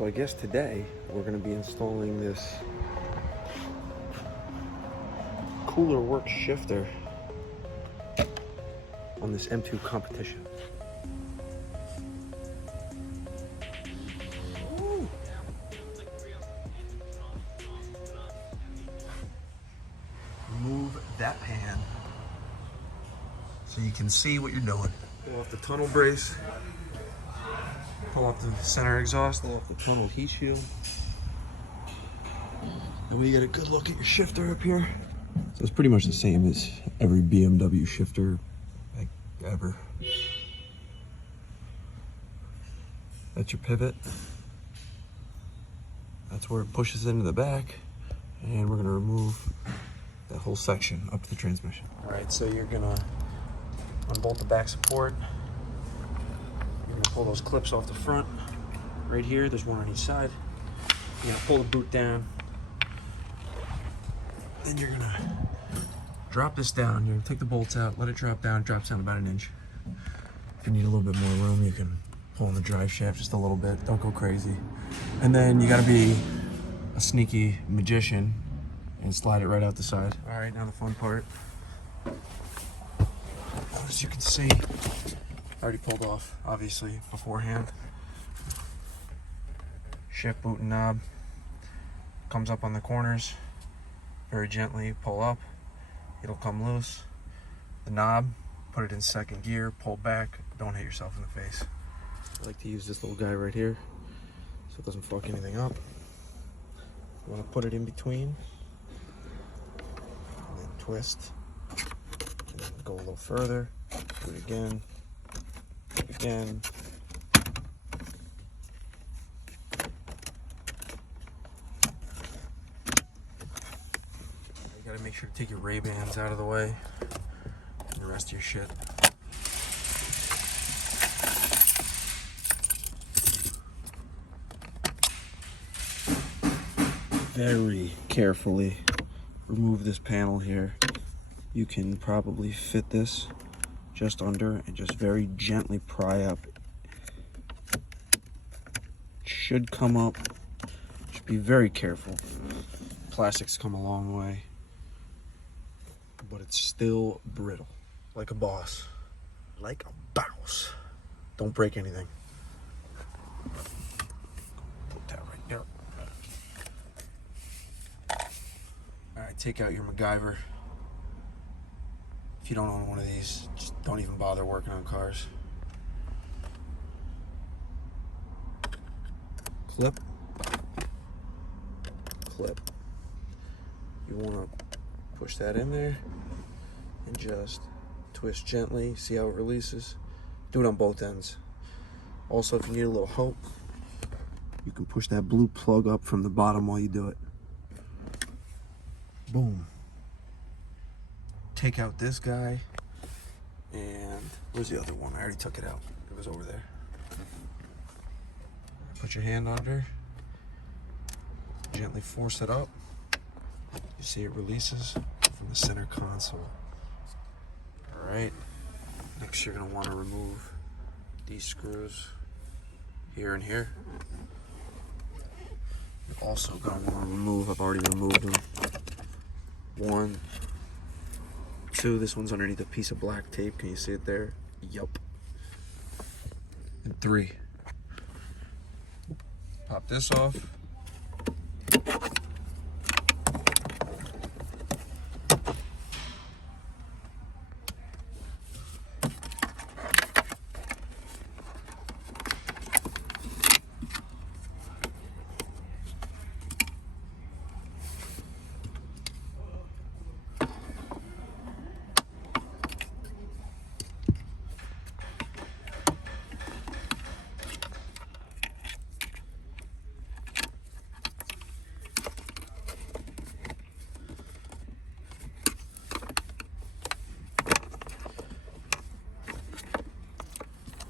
So I guess today we're going to be installing this Coolerworx shifter on this M2 Competition. Remove that pan so you can see what you're doing. Pull off the tunnel brace. Pull off the center exhaust. Pull off the tunnel heat shield. And we get a good look at your shifter up here. So it's pretty much the same as every BMW shifter like ever. That's your pivot. That's where it pushes into the back. And we're gonna remove that whole section up to the transmission. All right, so you're gonna unbolt the back support. You're gonna pull those clips off the front. Right here, there's one on each side. You're gonna pull the boot down. Then you're gonna drop this down. You're gonna take the bolts out, let it drop down. It drops down about 1 inch. If you need a little bit more room, you can pull in the drive shaft just a little bit. Don't go crazy. And then you gotta be a sneaky magician and slide it right out the side. All right, now the fun part. As you can see, I already pulled off, obviously, beforehand. Shift boot and knob comes up on the corners. Very gently pull up, it'll come loose. The knob, put it in second gear, pull back, don't hit yourself in the face. I like to use this little guy right here so it doesn't fuck anything up. You want to put it in between, and then twist, and then go a little further, do it again, do it again. You gotta make sure to take your Ray-Bans out of the way and the rest of your shit. Very carefully remove this panel here. You can probably fit this just under and just very gently pry up. Should come up. Just be very careful. Plastics come a long way, but it's still brittle. Like a boss. Like a boss. Don't break anything. Put that right there. Alright, take out your MacGyver. If you don't own one of these, just don't even bother working on cars. Clip. Clip. You want to push that in there and just twist gently. See how it releases? Do it on both ends. Also, if you need a little help, you can push that blue plug up from the bottom while you do it. Boom. Take out this guy, and where's the other one? I already took it out. It was over there. Put your hand under, gently force it up. You see it releases from the center console. All right, next you're gonna wanna remove these screws here and here. You're also gonna wanna remove, I've already removed them. 1, 2, this one's underneath a piece of black tape. Can you see it there? Yup. And 3. Pop this off.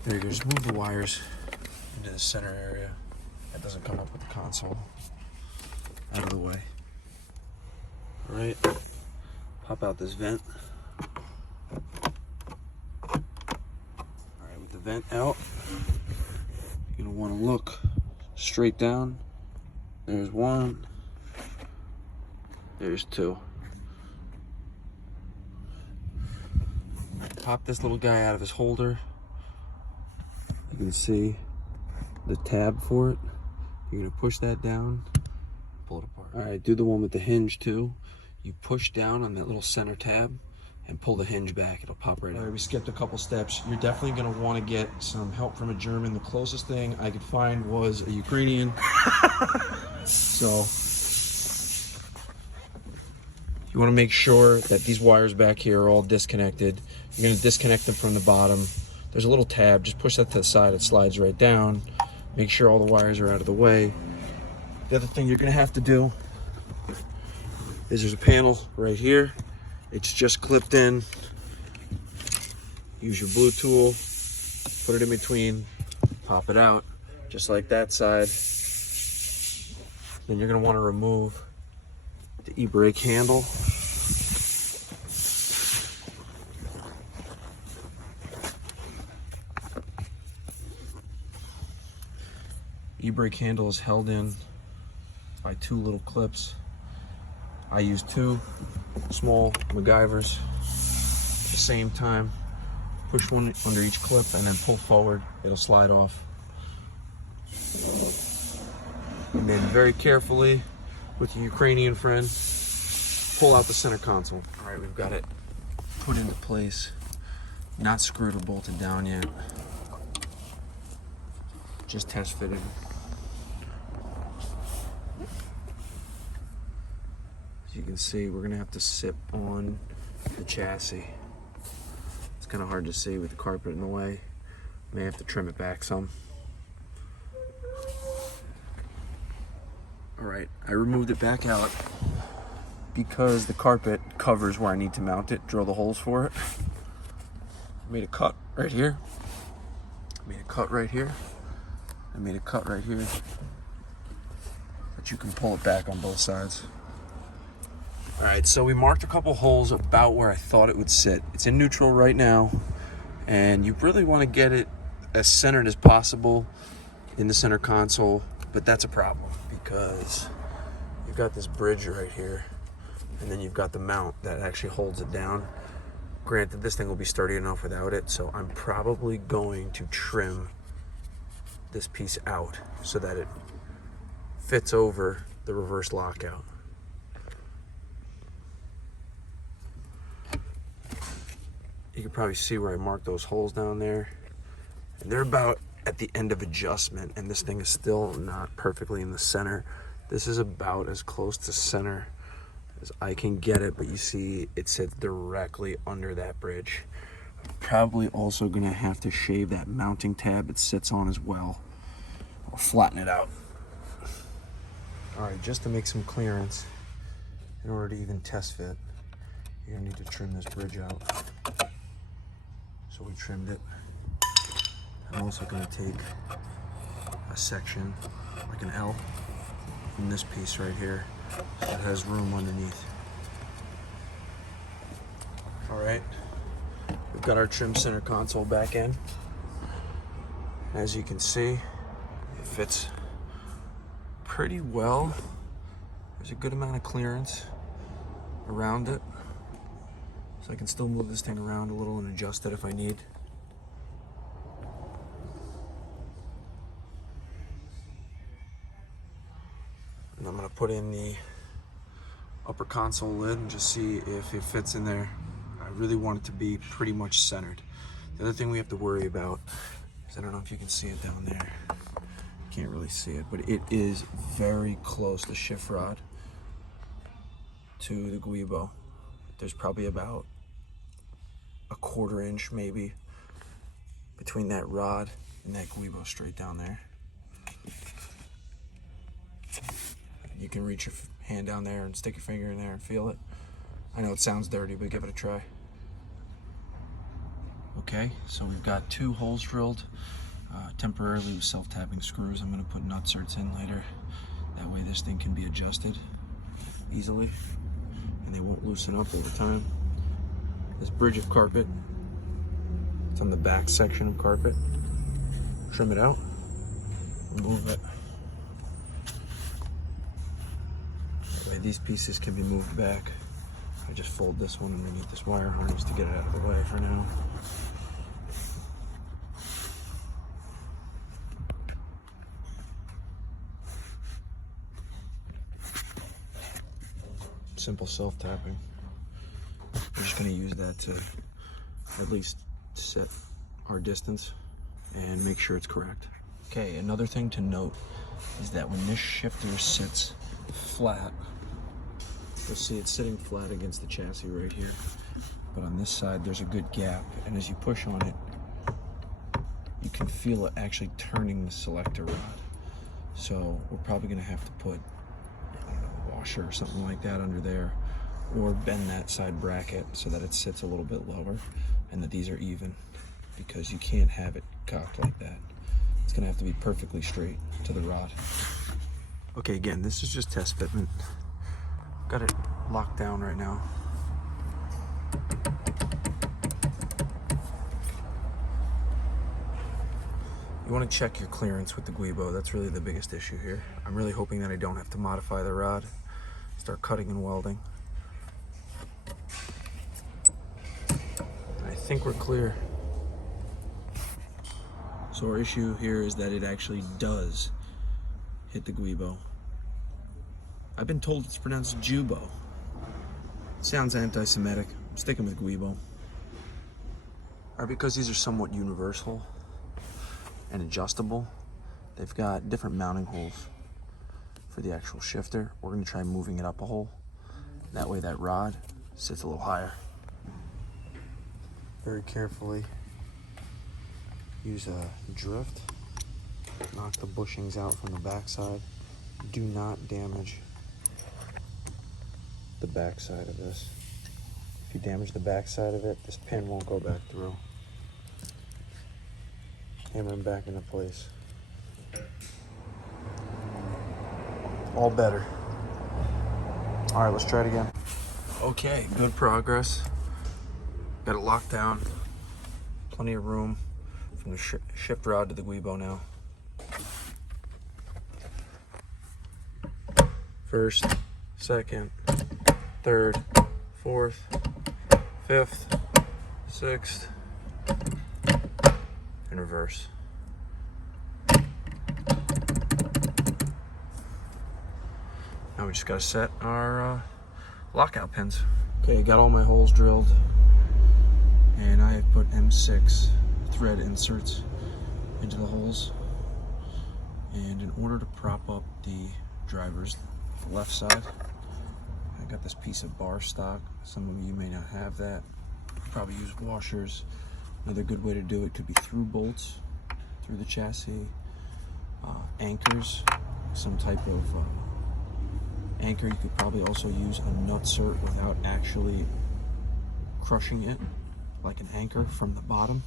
There you go, just move the wires into the center area. That doesn't come up with the console. Out of the way. All right, pop out this vent. All right, with the vent out, you're gonna wanna look straight down. There's one. There's two. Pop this little guy out of his holder. You can see the tab for it. You're gonna push that down, pull it apart. All right, do the one with the hinge too. You push down on that little center tab and pull the hinge back. It'll pop right out. All right, we skipped a couple steps. You're definitely gonna wanna get some help from a German. The closest thing I could find was a Ukrainian. So, you wanna make sure that these wires back here are all disconnected. You're gonna disconnect them from the bottom. There's a little tab, just push that to the side, it slides right down. Make sure all the wires are out of the way. The other thing you're gonna have to do is there's a panel right here. It's just clipped in. Use your blue tool, put it in between, pop it out, just like that side. Then you're gonna wanna remove the e-brake handle. E-brake handle is held in by two little clips. I use two small MacGyvers at the same time. Push one under each clip and then pull forward. It'll slide off. And then very carefully, with your Ukrainian friend, pull out the center console. All right, we've got it put into place. Not screwed or bolted down yet. Just test fitted. As you can see, we're gonna have to sit on the chassis. It's kind of hard to see with the carpet in the way. May have to trim it back some. All right, I removed it back out because the carpet covers where I need to mount it, drill the holes for it. I made a cut right here. I made a cut right here. I made a cut right here. But you can pull it back on both sides. All right, so we marked a couple holes about where I thought it would sit. It's in neutral right now, and you really want to get it as centered as possible in the center console, but that's a problem because you've got this bridge right here, and then you've got the mount that actually holds it down. Granted, this thing will be sturdy enough without it, so I'm probably going to trim this piece out so that it fits over the reverse lockout. You can probably see where I marked those holes down there. And they're about at the end of adjustment, and this thing is still not perfectly in the center. This is about as close to center as I can get it, but you see it sits directly under that bridge. I'm probably also gonna have to shave that mounting tab it sits on as well, or flatten it out. All right, just to make some clearance, in order to even test fit, you're gonna need to trim this bridge out. So we trimmed it. I'm also going to take a section, like an L, from this piece right here that has room underneath. All right, we've got our trim center console back in. As you can see, it fits pretty well. There's a good amount of clearance around it. So I can still move this thing around a little and adjust it if I need. And I'm gonna put in the upper console lid and just see if it fits in there. I really want it to be pretty much centered. The other thing we have to worry about is, I don't know if you can see it down there. Can't really see it, but it is very close, the shift rod, to the guibo. There's probably about a 1/4 inch maybe between that rod and that guibo straight down there. You can reach your hand down there and stick your finger in there and feel it. I know it sounds dirty, but give it a try. Okay, so we've got 2 holes drilled temporarily with self-tapping screws. I'm going to put nutserts in later. That way this thing can be adjusted easily and they won't loosen up over time. This bridge of carpet, it's on the back section of carpet. Trim it out, remove it, these pieces can be moved back. I just fold this one underneath this wire harness to get it out of the way for now. Simple self-tapping. We're just going to use that to at least set our distance and make sure it's correct. Okay, another thing to note is that when this shifter sits flat, you'll see it's sitting flat against the chassis right here, but on this side there's a good gap, and as you push on it, you can feel it actually turning the selector rod. So we're probably going to have to put, I don't know, a washer or something like that under there, or bend that side bracket so that it sits a little bit lower and that these are even, because you can't have it cocked like that. It's going to have to be perfectly straight to the rod. Okay, again, this is just test fitment. Got it locked down right now. You want to check your clearance with the Guibo. That's really the biggest issue here. I'm really hoping that I don't have to modify the rod, start cutting and welding. I think we're clear. So our issue here is that it actually does hit the Guibo. I've been told it's pronounced Jubo. Sounds anti-Semitic. I'm sticking with Guibo. Because these are somewhat universal and adjustable, they've got different mounting holes for the actual shifter. We're going to try moving it up a hole. That way that rod sits a little higher. Very carefully use a drift. Knock the bushings out from the backside. Do not damage the backside of this. If you damage the backside of it, this pin won't go back through. Hammer them back into place. All better. All right, let's try it again. Okay, good progress. Got it locked down. Plenty of room from the shift rod to the Guibo now. First, second, third, fourth, fifth, sixth, and reverse. Now we just gotta set our lockout pins. Okay, got all my holes drilled, and I have put M6 thread inserts into the holes. And in order to prop up the driver's left side, I got this piece of bar stock. Some of you may not have that. Probably use washers. Another good way to do it could be through bolts through the chassis, anchors, some type of anchor. You could probably also use a nutsert without actually crushing it, like an anchor from the bottom.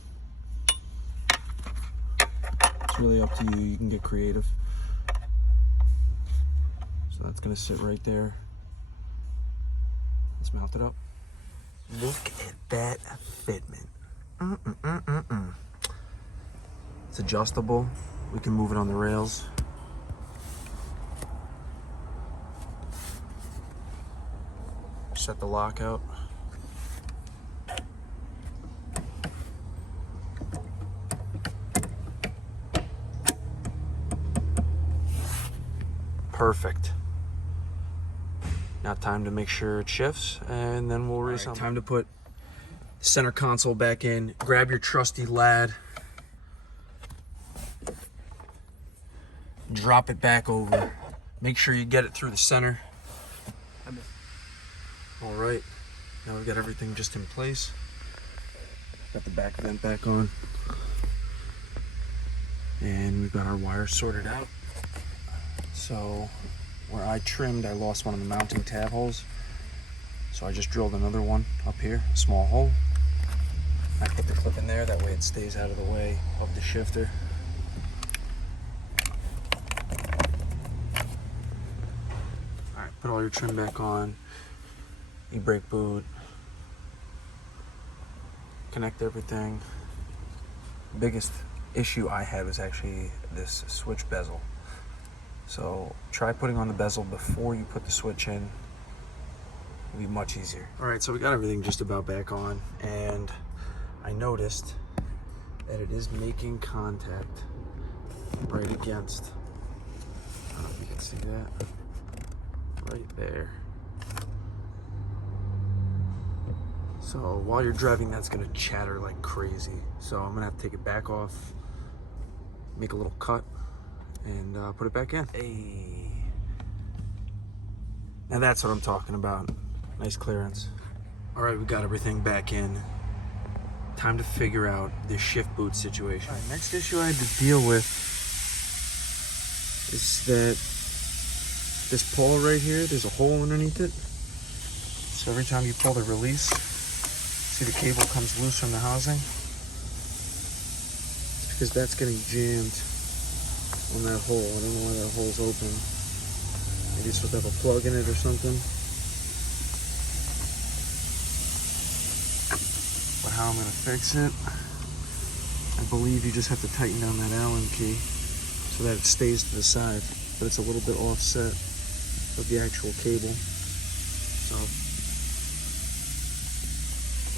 It's really up to you. You can get creative. So that's going to sit right there. Let's mount it up. Look at that fitment. It's adjustable. We can move it on the rails. Set the lockout. Perfect. Now time to make sure it shifts, and then we'll reassemble. Right, time to put the center console back in. Grab your trusty lad. Drop it back over. Make sure you get it through the center. All right, now we've got everything just in place. Got the back vent back on. And we've got our wires sorted out. So where I trimmed, I lost one of the mounting tab holes. So I just drilled another one up here, a small hole. I put the clip in there, that way it stays out of the way of the shifter. All right, put all your trim back on. E-brake boot. Connect everything. The biggest issue I had was actually this switch bezel. So try putting on the bezel before you put the switch in. It'll be much easier. All right, so we got everything just about back on, and I noticed that it is making contact right against, I don't know if you can see that, right there. So while you're driving, that's gonna chatter like crazy. So I'm gonna have to take it back off, make a little cut, and put it back in. Hey. Now that's what I'm talking about. Nice clearance. All right, we got everything back in. Time to figure out this shift boot situation. All right, next issue I had to deal with is that this puller right here, there's a hole underneath it. So every time you pull the release, see the cable comes loose from the housing? It's because that's getting jammed on that hole. I don't know why that hole's open. Maybe it's supposed to have a plug in it or something. But how I'm gonna fix it, I believe you just have to tighten down that Allen key so that it stays to the side, but it's a little bit offset of the actual cable. So,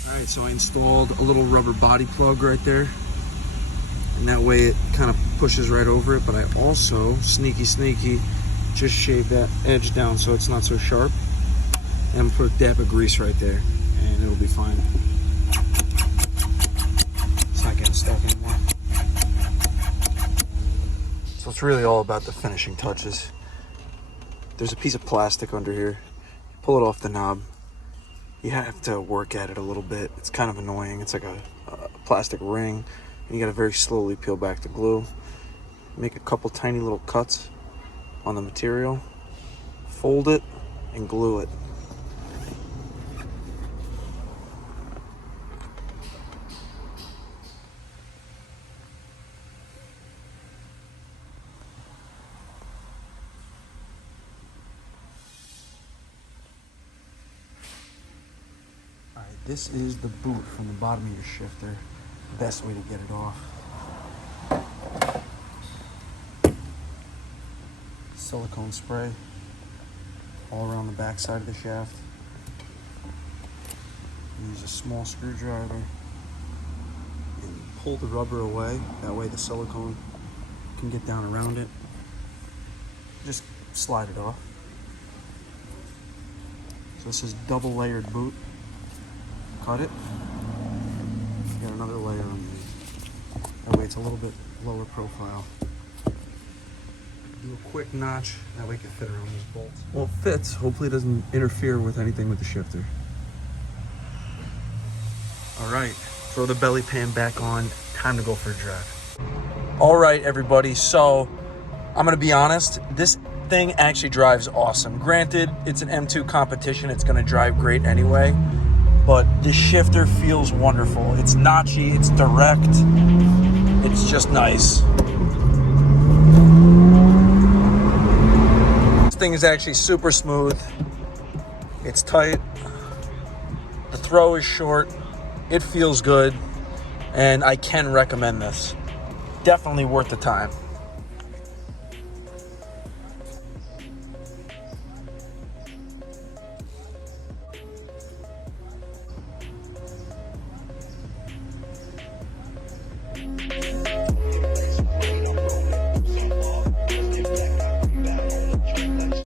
all right, so I installed a little rubber body plug right there, and that way it kind of pushes right over it. But I also, sneaky, just shave that edge down so it's not so sharp, and put a dab of grease right there, and it'll be fine. It's not getting stuck anymore. So it's really all about the finishing touches. There's a piece of plastic under here. You pull it off the knob. You have to work at it a little bit. It's kind of annoying. It's like a plastic ring, and you gotta very slowly peel back the glue. Make a couple tiny little cuts on the material, fold it, and glue it. Alright, this is the boot from the bottom of your shifter. Best way to get it off. Silicone spray all around the back side of the shaft. Use a small screwdriver and pull the rubber away. That way the silicone can get down around it. Just slide it off. So this is double layered boot. Cut it. Get another layer underneath. That way it's a little bit lower profile. Do a quick notch, that way it can fit around these bolts. Well, it fits. Hopefully it doesn't interfere with anything with the shifter. All right, throw the belly pan back on. Time to go for a drive. All right, everybody. So I'm gonna be honest, this thing actually drives awesome. Granted, it's an M2 competition. It's gonna drive great anyway, but this shifter feels wonderful. It's notchy, it's direct. It's just nice. This thing is actually super smooth. It's tight. The throw is short. It feels good, and I can recommend this. Definitely worth the time.